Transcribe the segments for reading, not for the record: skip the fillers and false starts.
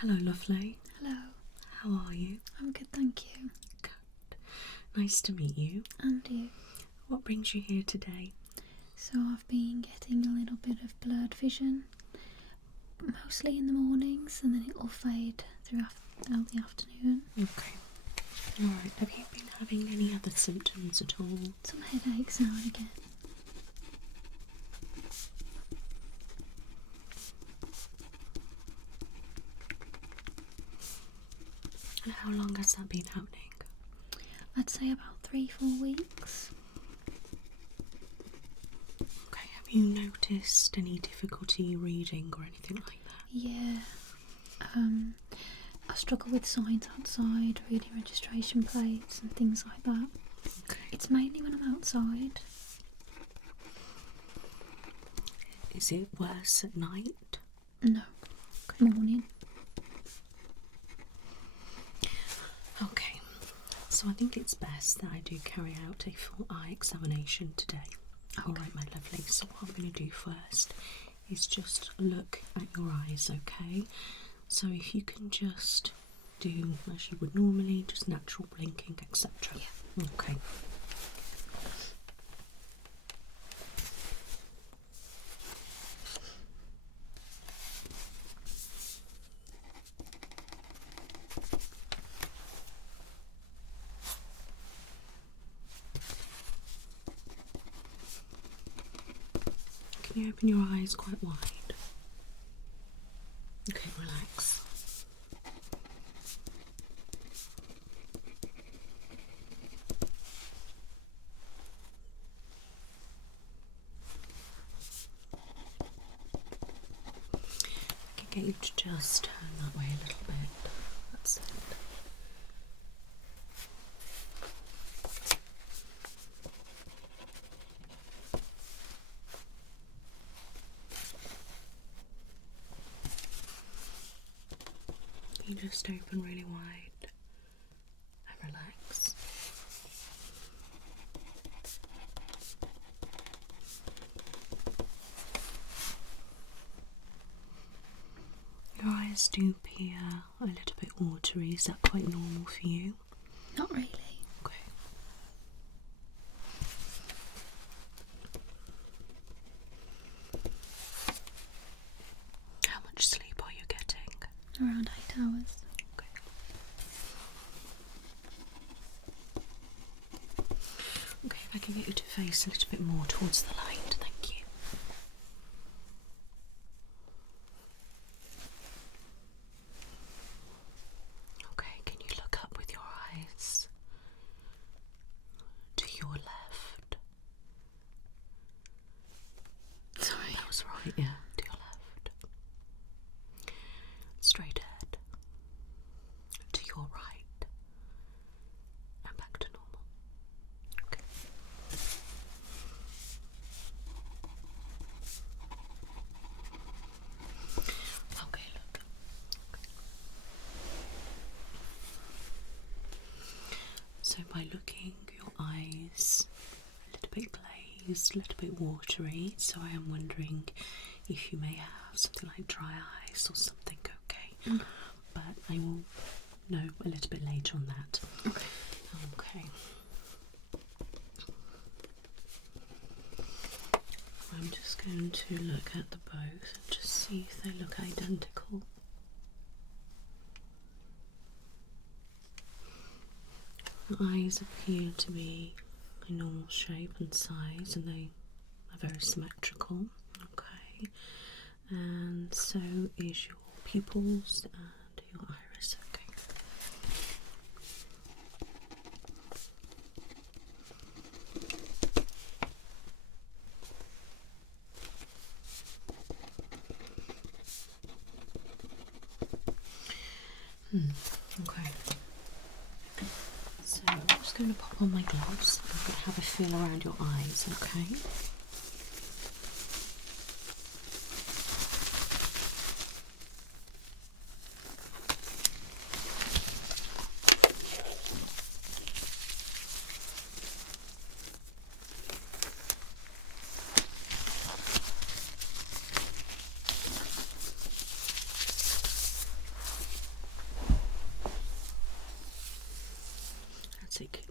Hello, lovely. Hello. How are you? I'm good, thank you. Good. Nice to meet you. And you? What brings you here today? So I've been getting a little bit of blurred vision, mostly in the mornings, and then it will fade throughout the afternoon. Okay. Alright, have you been having any other symptoms at all? Some headaches now and again. And how long has that been happening? I'd say about 3-4 weeks. Okay, have you noticed any difficulty reading or anything like that? Yeah. I struggle with signs outside, reading registration plates and things like that. Okay. It's mainly when I'm outside. Is it worse at night? No. Okay. Morning. Okay, so I think it's best that I do carry out a full eye examination today. Okay. Alright, my lovely, so what I'm going to do first is just look at your eyes, okay? So if you can just do as you would normally, just natural blinking, etc. Yeah. Okay. Can you open your eyes quite wide? Okay, relax. I can get you to just turn that way a little bit. That's it. You just open really wide and relax. Your eyes do appear a little bit watery. Is that quite normal for you? Not really. Okay. How much sleep are you getting? Around 8 hours. Okay. Okay, if I can get you to face a little bit more towards the light, thank you. Okay, can you look up with your eyes to your left? Sorry. That was right, yeah, to your left. Straight ahead. To your right. And back to normal. Okay. Okay, look. So by looking, your eyes a little bit glazed, a little bit watery, so I am wondering if you may have something like dry eyes or something, okay? But I will know a little bit later on that. Okay. Okay. I'm just going to look at the both and just see if they look identical. The eyes appear to be a normal shape and size, and they are very symmetrical. Okay. And so is your pupils and your iris. Okay. Okay. So I'm just going to pop on my gloves and have a feel around your eyes, okay?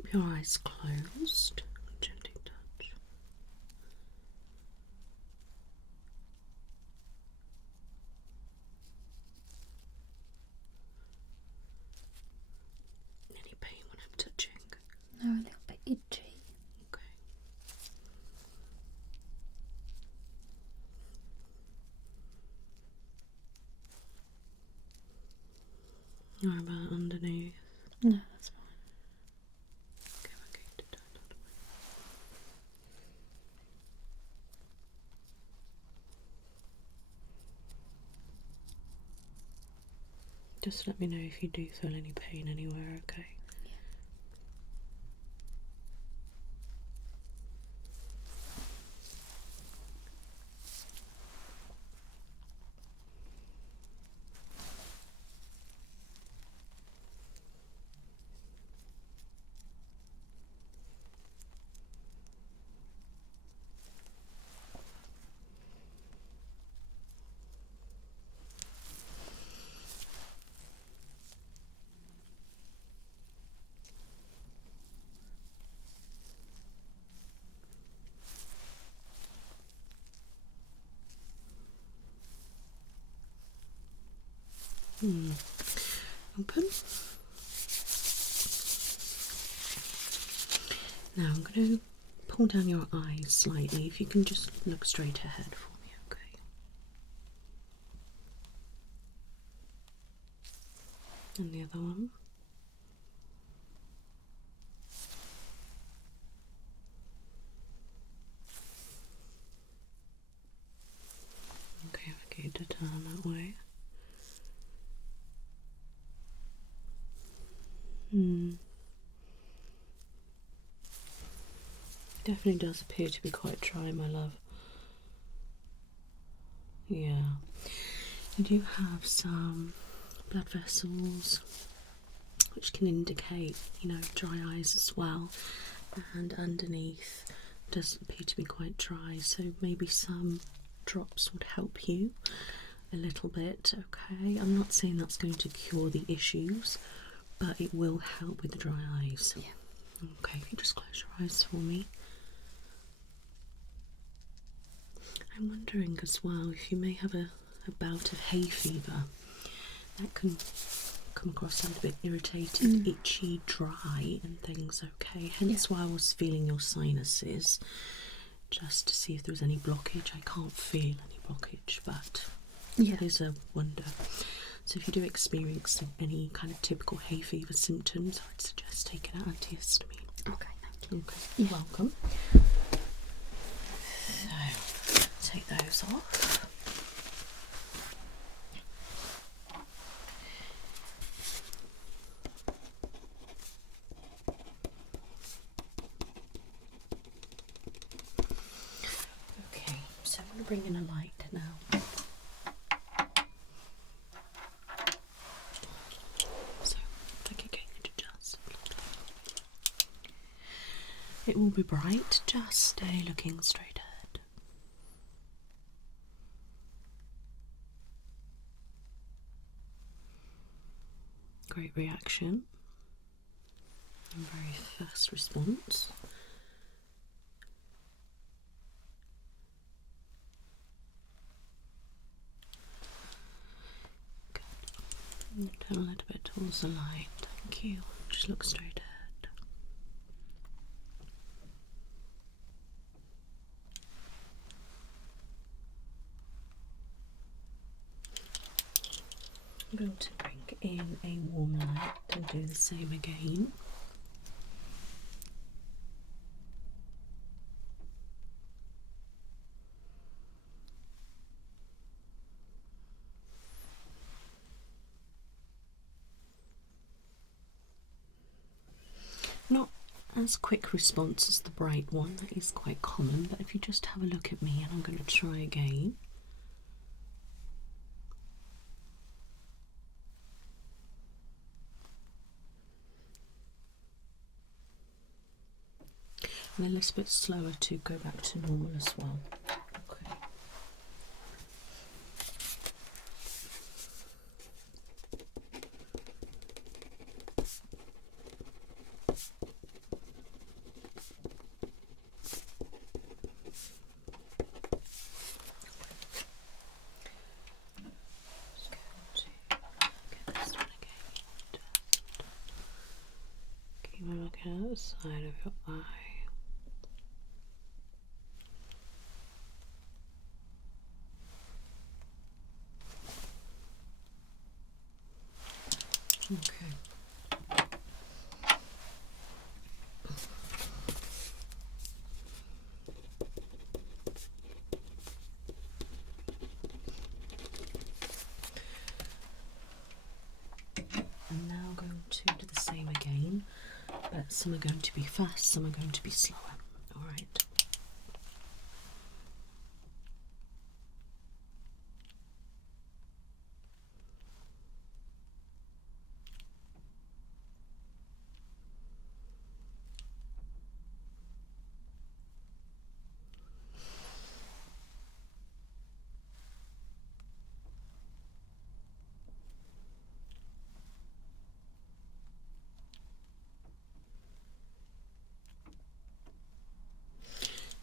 Keep your eyes closed. Gently touch. Any pain when I'm touching? No, a little bit itchy. Okay. What about underneath? No, that's fine. Okay, we're going to turn that away. Just let me know if you do feel any pain anywhere, okay? Open. Now I'm going to pull down your eyes slightly. If you can just look straight ahead for me, okay? And the other one. Okay, we're going to turn that way. Definitely does appear to be quite dry, my love. Yeah. You do have some blood vessels, which can indicate, dry eyes as well. And underneath does appear to be quite dry, so maybe some drops would help you a little bit, okay? I'm not saying that's going to cure the issues, but it will help with the dry eyes. Yeah. Okay, if you just close your eyes for me. I'm wondering as well if you may have a bout of hay fever. That can come across a little bit irritated, itchy, dry and things, okay? Hence why I was feeling your sinuses, just to see if there was any blockage. I can't feel any blockage, but that is a wonder. So if you do experience any kind of typical hay fever symptoms, I'd suggest taking an antihistamine. Okay, thank you. Okay, you're welcome. So, take those off. Okay, so I'm going to bring in a light now. So, I think you're going to just. It will be bright, just stay looking straight ahead. Great reaction and very fast response. Good. Turn a little bit towards the light. Thank you. Just look straight ahead. I'm going to bring in a warm light and do the same again. Not as quick response as the bright one, that is quite common, but if you just have a look at me and I'm going to try again. And a little bit slower to go back to normal as well. Okay. side of your eye. Okay. I'm now going to do the same again, but some are going to be fast, some are going to be slower. All right.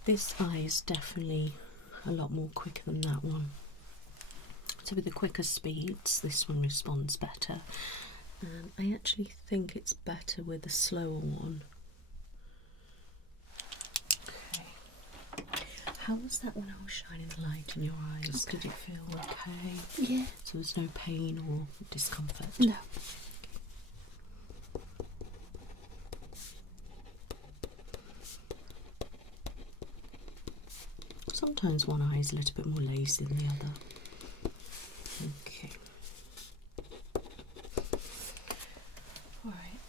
This eye is definitely a lot more quicker than that one. So with the quicker speeds, this one responds better. And I actually think it's better with the slower one. Okay. How was that when I was shining the light in your eyes? Did it feel okay? Yeah. So there's no pain or discomfort? No. Sometimes one eye is a little bit more lazy than the other. Okay. Alright.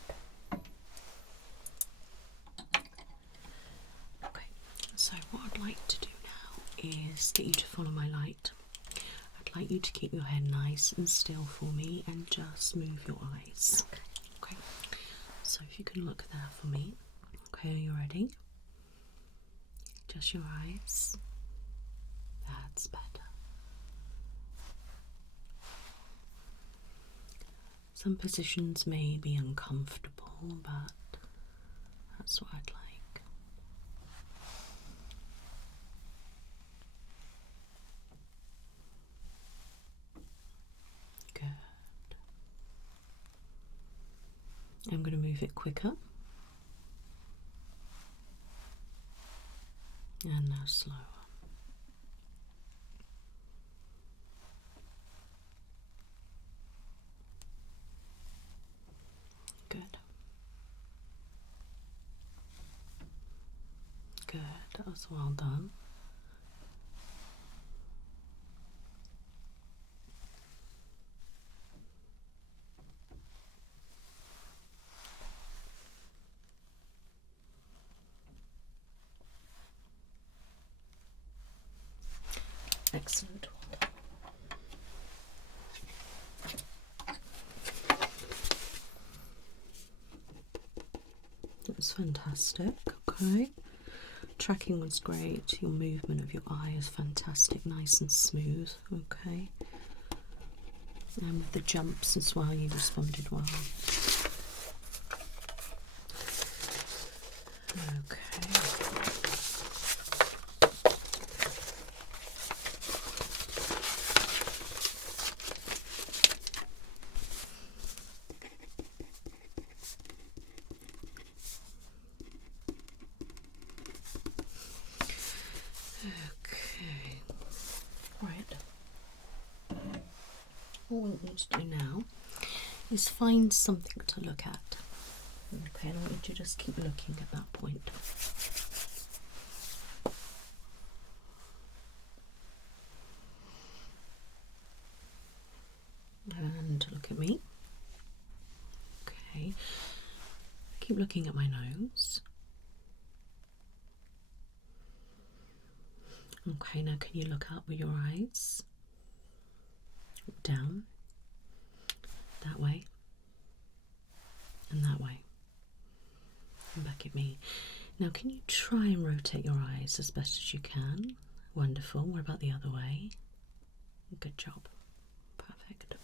Okay, so what I'd like to do now is get you to follow my light. I'd like you to keep your head nice and still for me and just move your eyes. Okay. Okay. So if you can look there for me. Okay, are you ready? Just your eyes. That's better. Some positions may be uncomfortable, but that's what I'd like. Good. I'm going to move it quicker. And now slower. Good. Good, that was well done. Excellent. That was fantastic. Okay. Tracking was great. Your movement of your eye is fantastic, nice and smooth. Okay. And with the jumps as well, you responded well. Okay. What we want to do now is find something to look at. Okay, and I want you to just keep looking at that point. And look at me. Okay, keep looking at my nose. Okay, now can you look up with your eyes? Down, that way, and that way, and back at me. Now can you try and rotate your eyes as best as you can? Wonderful. What about the other way? Good job. Perfect.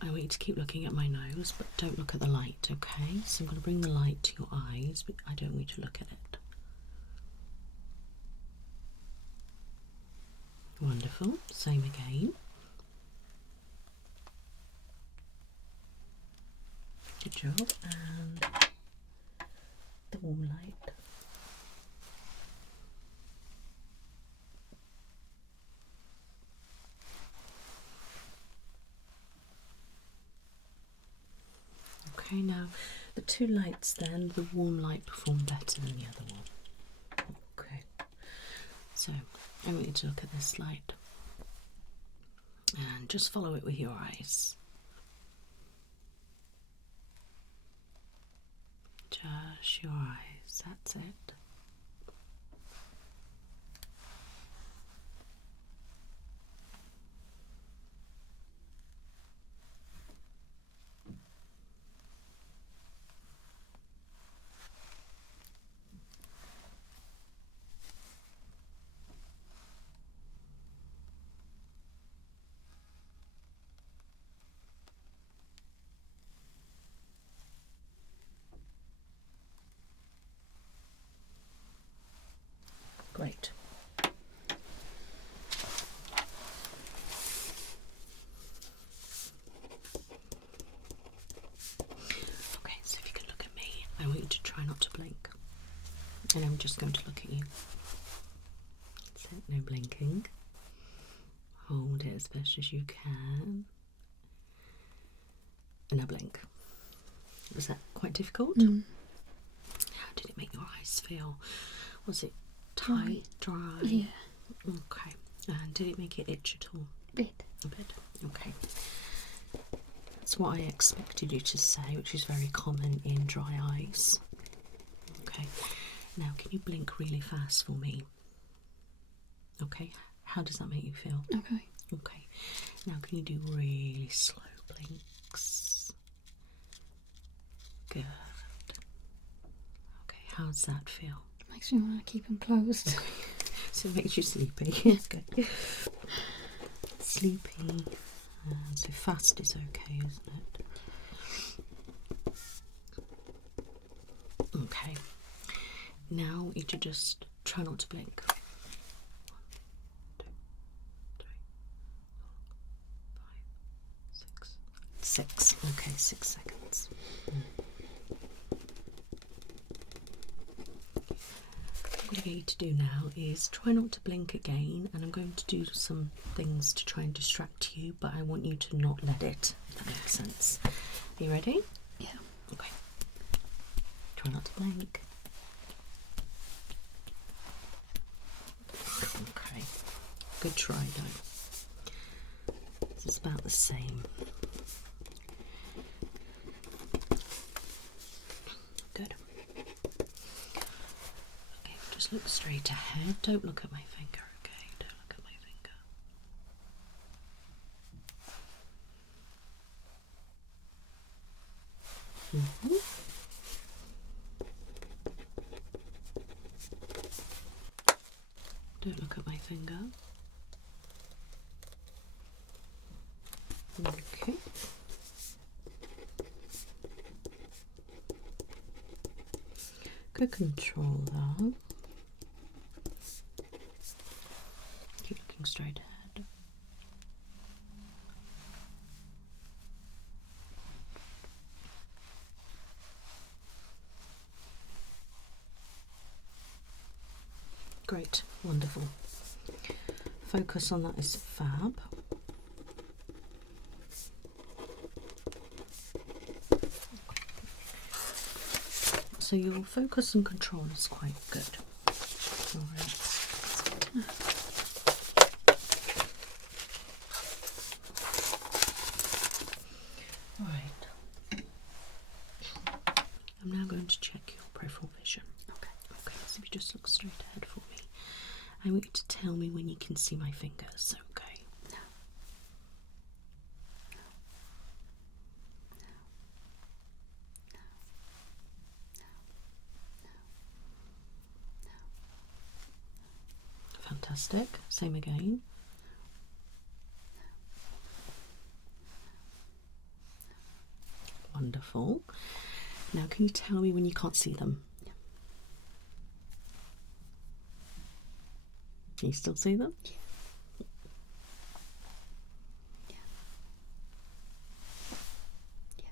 I want you to keep looking at my nose, but don't look at the light, okay? So I'm going to bring the light to your eyes, but I don't want you to look at it. Wonderful. Same again. job. And the warm light. Okay, now the two lights then, the warm light performed better than the other one. Okay, so I want you to look at this light and just follow it with your eyes. Just your eyes, that's it. Great. Okay, so if you can look at me, I want you to try not to blink. And I'm just going to look at you. That's it, no blinking. Hold it as best as you can. And now blink. Was that quite difficult? How did it make your eyes feel? Was it tight, dry? Yeah. Okay. And did it make it itch at all? A bit. A bit. Okay. That's what I expected you to say, which is very common in dry eyes. Okay. Now, can you blink really fast for me? Okay. How does that make you feel? Okay. Okay. Now, can you do really slow blinks? Good. Okay. How does that feel? Makes me want to keep them closed. So it makes you sleepy. Okay. Sleepy. So fast is okay, isn't it? Okay. Now you to just try not to blink. 1, 2, 3, 4, 5, 6. 6. Okay, 6 seconds. What I'm going to do now is try not to blink again, and I'm going to do some things to try and distract you, but I want you to not let it, if that makes sense. Are you ready? Yeah. Okay. Try not to blink. Okay. Good try though. This is about the same. Good. Okay, just look straight ahead. Don't look at my finger, okay? Don't look at my finger. Don't look at my finger. Okay. Good control though. Keep looking straight ahead. Great, wonderful. Focus on that is fab. So your focus and control is quite good. All right. All right. I'm now going to check your peripheral vision. Okay. Okay. So if you just look straight ahead for me, I want you to tell me when you can see my fingers. Okay. Fantastic. Same again. Wonderful. Now, can you tell me when you can't see them? Yeah. Can you still see them? Yeah. Yeah.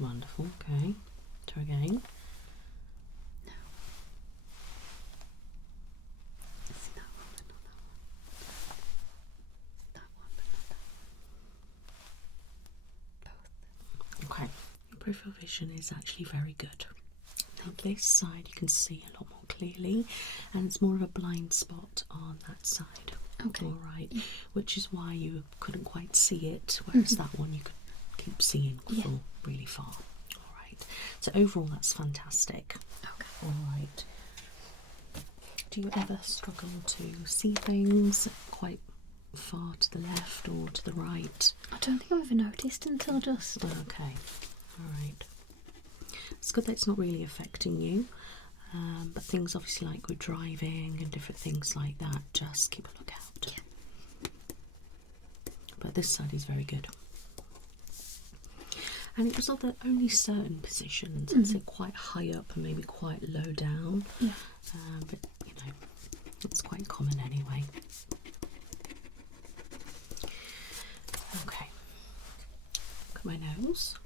Wonderful. Okay. Try again. No. It's that one, but not that one. That one, but not that one. Both. Okay. Your peripheral vision is actually very good. Now this side you can see a lot more clearly, and it's more of a blind spot on that side. Okay. All right. Which is why you couldn't quite see it, whereas that one you could keep seeing from really far. All right. So overall, that's fantastic. Okay. All right. Do you ever struggle to see things quite far to the left or to the right? I don't think I've ever noticed until just. Okay. All right. It's good that it's not really affecting you, but things obviously like with driving and different things like that, just keep a lookout. Yeah. But this side is very good. And it was on the only certain positions, I'd say quite high up and maybe quite low down. Yeah. But you know, it's quite common anyway. Okay. Look at my nose.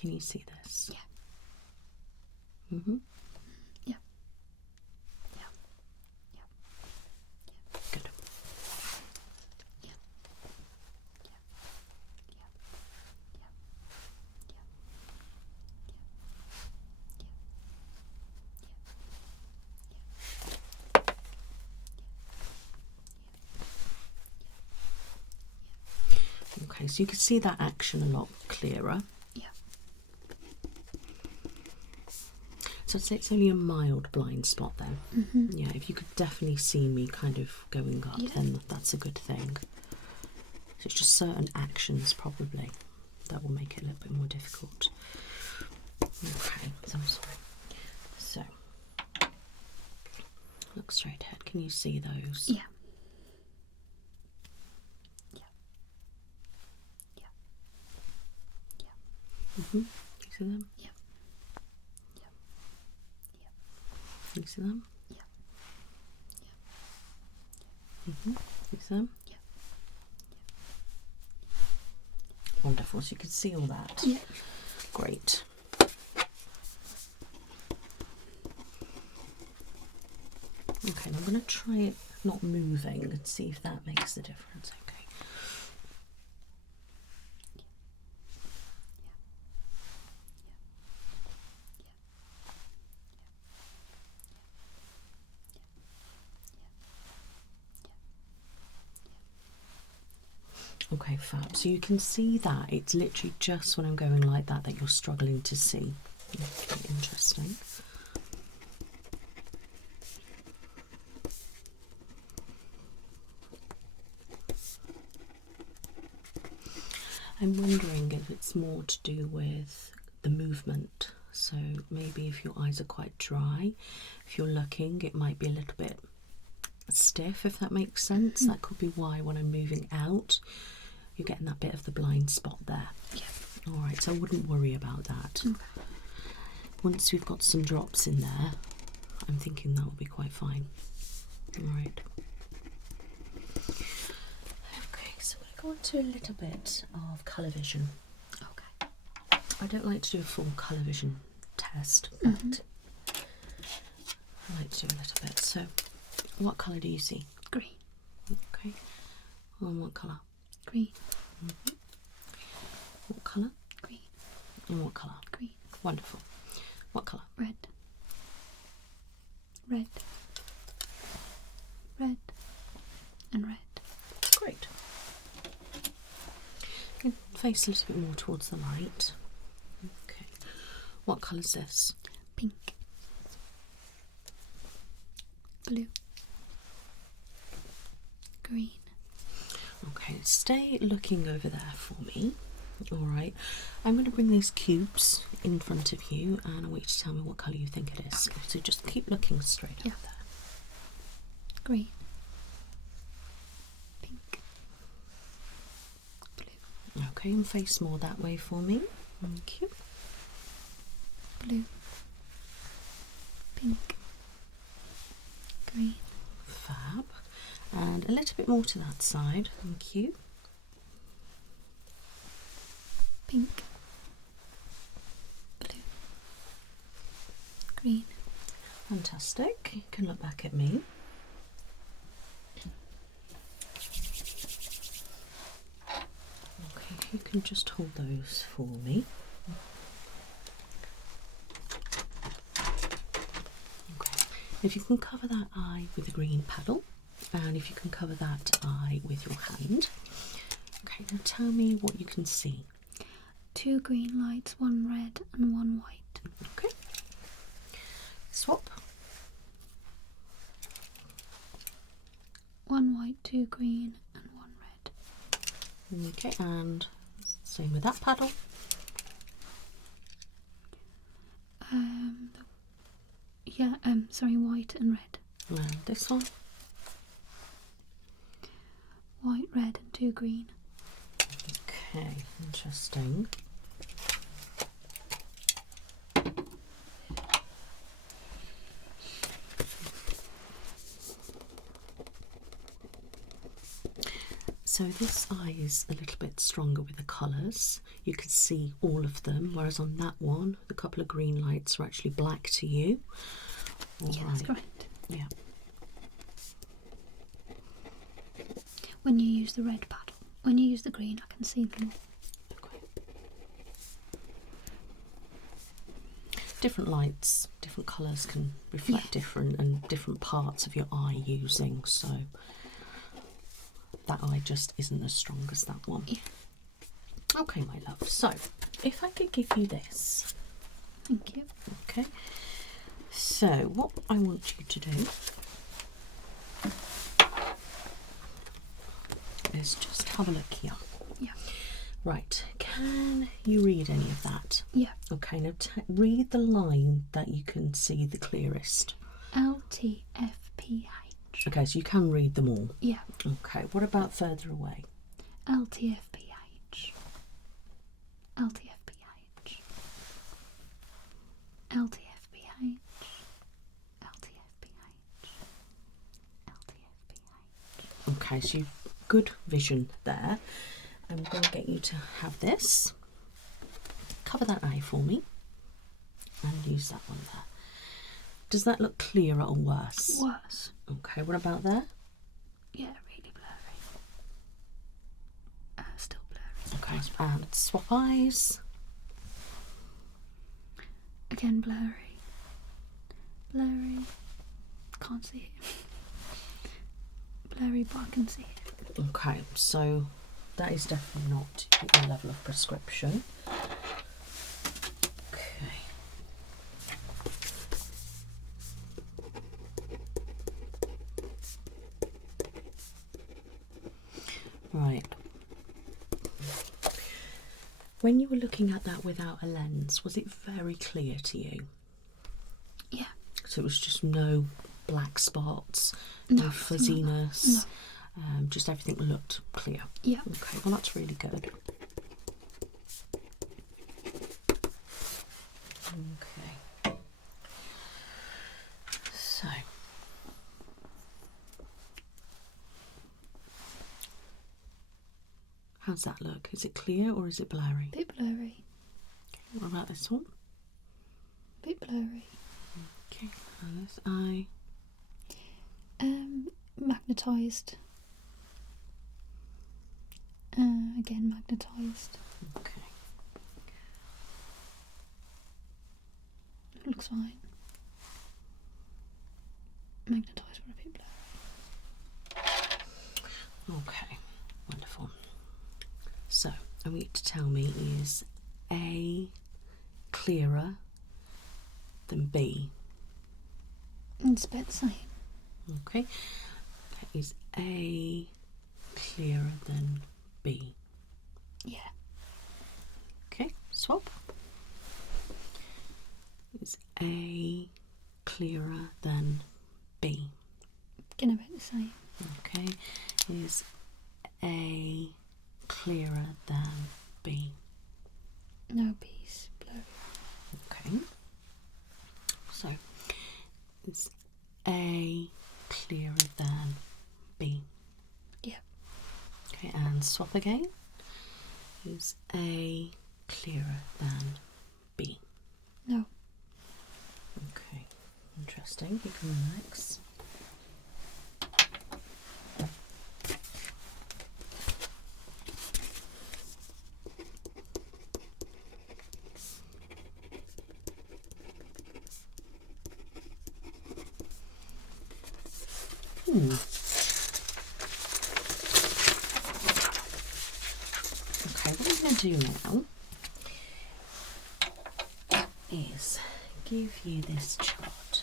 Can you see this? Yeah. Mm-hmm. Yeah. Yeah. Yeah. Good. Yeah. Yeah. Yeah. Okay, so you can see that action a lot clearer. Yeah. So I'd say it's only a mild blind spot then. Mm-hmm. Yeah, if you could definitely see me kind of going up, then that's a good thing. So it's just certain actions probably that will make it a little bit more difficult. Okay, so I'm sorry. So, look straight ahead. Can you see those? Yeah. Yeah. Yeah. Yeah. Mm-hmm. You see them? Yeah. Yeah. You see them? Yeah. Mm-hmm. You see them? Yeah. Wonderful. So you can see all that. Yeah. Great. Okay, I'm going to try it not moving and see if that makes the difference. Okay. Okay, fab. So you can see that it's literally just when I'm going like that that you're struggling to see. Okay, interesting. I'm wondering if it's more to do with the movement. So maybe if your eyes are quite dry, if you're looking, it might be a little bit stiff, if that makes sense. That could be why when I'm moving out, you're getting that bit of the blind spot there. Yeah. All right, so I wouldn't worry about that. Okay. Once we've got some drops in there, I'm thinking that will be quite fine. All right. Okay, so we're going to go on to a little bit of colour vision. Okay. I don't like to do a full colour vision test, but I like to do a little bit. So, what colour do you see? Green. Okay. And what colour? Green. What colour? Green. And what colour? Green. Wonderful. What colour? Red. Red. Red. And red. Great. You can face a little bit more towards the light. Okay. What colour's this? Pink. Blue. Green. Okay, stay looking over there for me. Alright, I'm going to bring these cubes in front of you and I want you to tell me what colour you think it is. So just keep looking straight up there. Green. Pink. Blue. Okay, and face more that way for me. Thank you. Blue. Pink. Green. Fab. And a little bit more to that side. Thank you. pink, blue, green. Fantastic. You can look back at me. Okay, if you can just hold those for me. Okay. If you can cover that eye with a green paddle, and if you can cover that eye with your hand. Okay, now tell me what you can see. 2 green lights, 1 red and 1 white. Okay. Swap. 1 white, 2 green and 1 red. Okay, and same with that paddle. Sorry, white and red. And this one. White, red and 2 green. Okay, interesting. So this eye is a little bit stronger with the colours. You can see all of them, whereas on that one, the couple of green lights are actually black to you. All Yeah, right. that's correct. Yeah. When you use the red paddle, when you use the green, I can see them all. Okay. Different lights, different colours can reflect different and different parts of your eye using, so that eye just isn't as strong as that one. Yeah. Okay, my love. So, if I could give you this. Thank you. Okay. So, what I want you to do is just have a look here. Yeah. Right. Can you read any of that? Yeah. Okay. Now, read the line that you can see the clearest. LTFPH. Okay, so you can read them all. Yeah. Okay. What about further away? LTFPH. LTFPH. LTFPH. LTFPH. LTFPH. Okay, so you've good vision there. I'm going to get you to have this. Cover that eye for me. And use that one there. Does that look clearer or worse? Worse. Okay, what about there? Yeah, really blurry. Still blurry. Okay, and swap eyes. Again, blurry. Blurry. Can't see it. Blurry, but I can see it. Okay, so that is definitely not your level of prescription. Okay. Right. When you were looking at that without a lens, was it very clear to you? Yeah. So it was just no black spots, No, no fuzziness, no. just everything looked clear. Yeah. Okay, well that's really good. Okay. So. How's that look? Is it clear or is it blurry? Bit blurry. Okay, what about this one? Bit blurry. Okay, and this eye. Magnetised. Again, magnetised. Okay. Looks fine. Magnetised, but a bit blurry. Okay, wonderful. So, I want you to tell me, is A clearer than B? It's about the same. Okay. Is A clearer than B? Yeah. Okay, swap. Is A clearer than B? Again, about the same. Okay. Is A clearer than B? No, B's blurry. Okay. So, is A clearer than B? Yeah. Okay, and swap again. Is A clearer than B? No. Okay, interesting. You can relax. Okay, what I'm going to do now is give you this chart.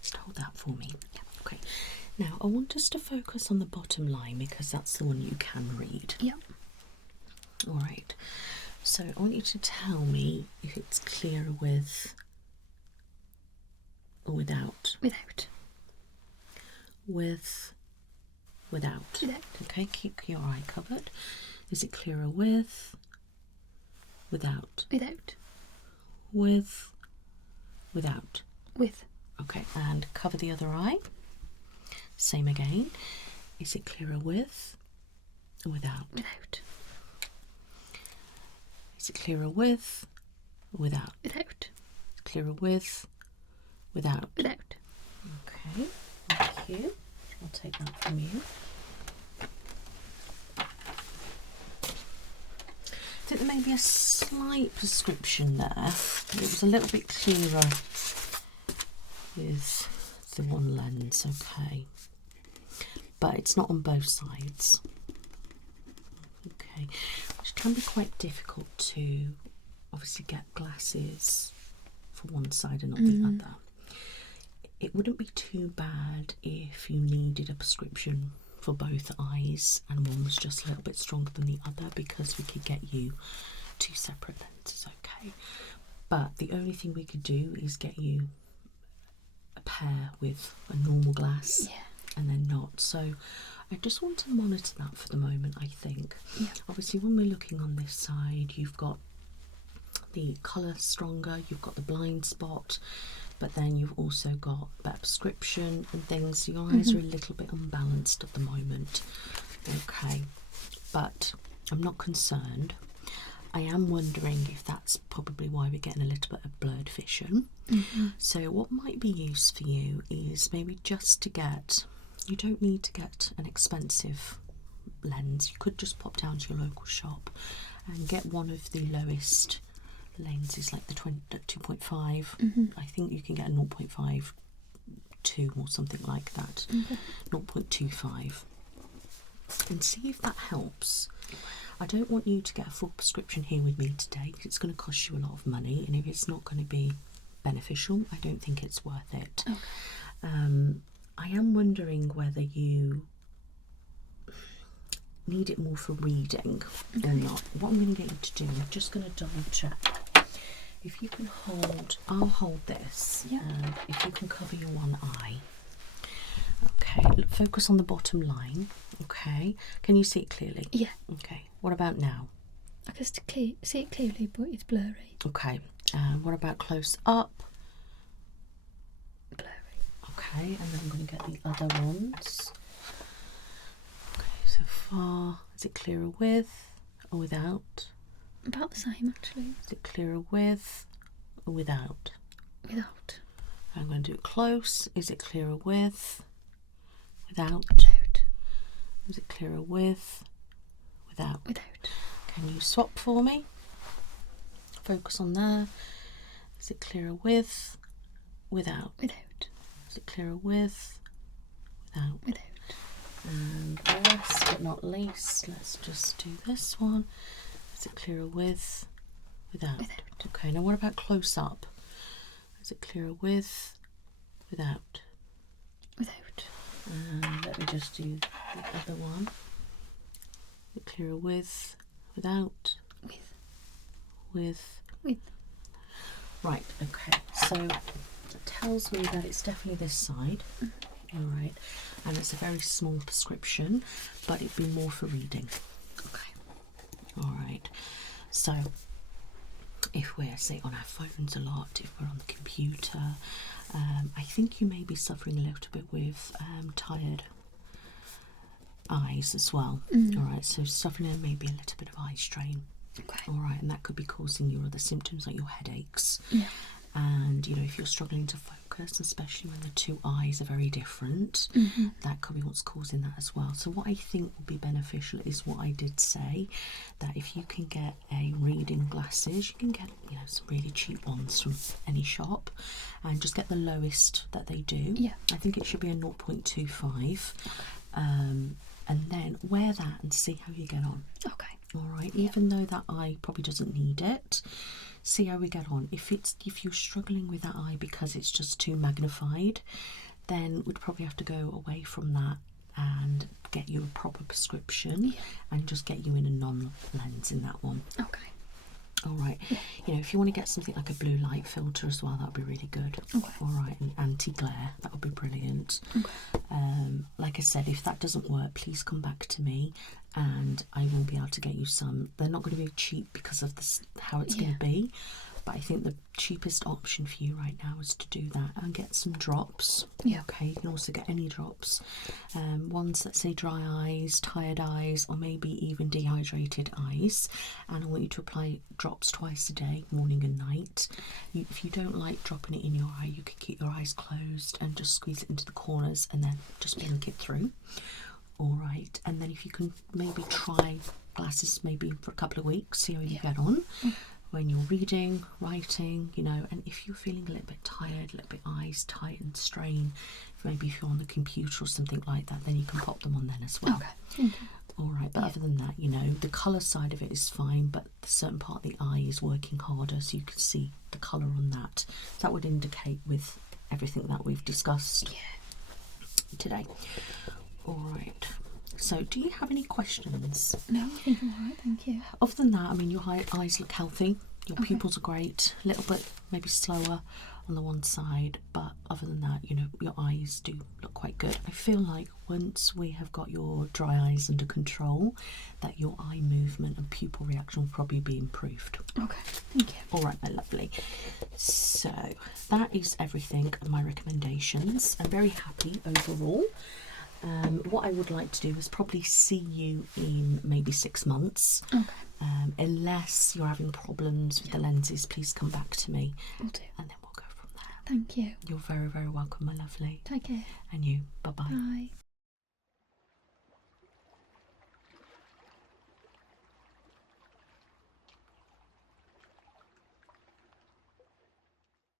Just hold that for me. Yeah. Okay. Now I want us to focus on the bottom line because that's the one you can read. Yeah. All right. So I want you to tell me if it's clearer with or without. Without. Without. Without. Okay, keep your eye covered. Is it clearer with? Without. Without. Without. With. Okay, and cover the other eye. Same again. Is it clearer with or without? Without. Is it clearer with or without? Without. Clearer with, without. Without. Okay, thank you. I'll take that from you. I think there may be a slight prescription there. It was a little bit clearer with the one lens, okay. But it's not on both sides. Okay, which can be quite difficult to obviously get glasses for one side and not the other. It wouldn't be too bad if you needed a prescription for both eyes and one was just a little bit stronger than the other, because we could get you two separate lenses, okay? But the only thing we could do is get you a pair with a normal glass and then not. So I just want to monitor that for the moment, I think. Yeah. Obviously when we're looking on this side, you've got the colour stronger, you've got the blind spot, but then you've also got better prescription and things. Your eyes are a little bit unbalanced at the moment. Okay, but I'm not concerned. I am wondering if that's probably why we're getting a little bit of blurred vision. So what might be use for you is maybe just to get, you don't need to get an expensive lens. You could just pop down to your local shop and get one of the lowest lenses, like the 2.5. I think you can get a 0.52 or something like that. 0.25, and see if that helps. I don't want you to get a full prescription here with me today because it's going to cost you a lot of money, and if it's not going to be beneficial, I don't think it's worth it. I am wondering whether you need it more for reading or not. What I'm going to get you to do, I'm just going to double check. If you can hold, I'll hold this, and if you can cover your one eye. Okay, focus on the bottom line. Okay, can you see it clearly? Yeah. Okay, what about now? I can see it clearly, but it's blurry. Okay, what about close up? Blurry. Okay, and then I'm going to get the other ones. Okay, so far, is it clearer with or without? About the same, actually. Is it clearer with or without? Without. I'm going to do it close. Is it clearer with? Without? Without. Is it clearer with? Without? Without. Can you swap for me? Focus on there. Is it clearer with? Without? Without. Is it clearer with? Without? Without. And last but not least, let's just do this one. Is it clearer with? Without? Without. Okay, now what about close up? Is it clearer with? Without? Without. And let me just do the other one. Is it clearer with? Without? With? Right, okay, so it tells me that it's definitely this side. Alright, and it's a very small prescription, but it'd be more for reading. Okay. Alright, so if we're, say, on our phones a lot, if we're on the computer, I think you may be suffering a little bit with tired eyes as well. Alright, so suffering maybe a little bit of eye strain. Okay. Alright, and that could be causing your other symptoms like your headaches. Yeah. And you know, if you're struggling to focus, especially when the two eyes are very different, that could be what's causing that as well. So what I think would be beneficial is what I did say, that if you can get a reading glasses, you can get, you know, some really cheap ones from any shop, and just get the lowest that they do. Yeah. I think it should be a 0.25, and then wear that and see how you get on. Okay. All right, even though that eye probably doesn't need it, see how we get on. If you're struggling with that eye because it's just too magnified, then we'd probably have to go away from that and get you a proper prescription and just get you in a non-lens in that one. Okay. All right. You know, if you want to get something like a blue light filter as well, that would be really good. Okay. All right, and anti-glare, that would be brilliant. Okay. Like I said, if that doesn't work, please come back to me and I will be able to get you some. They're not going to be cheap because of this, how it's going to be, but I think the cheapest option for you right now is to do that and get some drops. Yeah. Okay, you can also get any drops, ones that say dry eyes, tired eyes, or maybe even dehydrated eyes. And I want you to apply drops twice a day, morning and night. If you don't like dropping it in your eye, you can keep your eyes closed and just squeeze it into the corners and then just blink it through. All right, and then if you can maybe try glasses maybe for a couple of weeks, see how you get on when you're reading, writing, you know, and if you're feeling a little bit tired, a little bit eyes tight and strain, maybe if you're on the computer or something like that, then you can pop them on then as well. Okay. All right, but other than that, you know, the colour side of it is fine, but the certain part of the eye is working harder, so you can see the colour on that. That would indicate with everything that we've discussed today. All right. So, do you have any questions? No, I think I'm alright, thank you. Other than that, I mean, your eyes look healthy. Your pupils are great. A little bit maybe slower on the one side, but other than that, you know, your eyes do look quite good. I feel like once we have got your dry eyes under control, that your eye movement and pupil reaction will probably be improved. Okay, thank you. All right, my lovely. So that is everything of my recommendations. I'm very happy overall. What I would like to do is probably see you in maybe 6 months. Okay. Unless you're having problems with the lenses, please come back to me. Will do. And then we'll go from there. Thank you. You're very, very welcome, my lovely. Take care. And you. Bye-bye. Bye.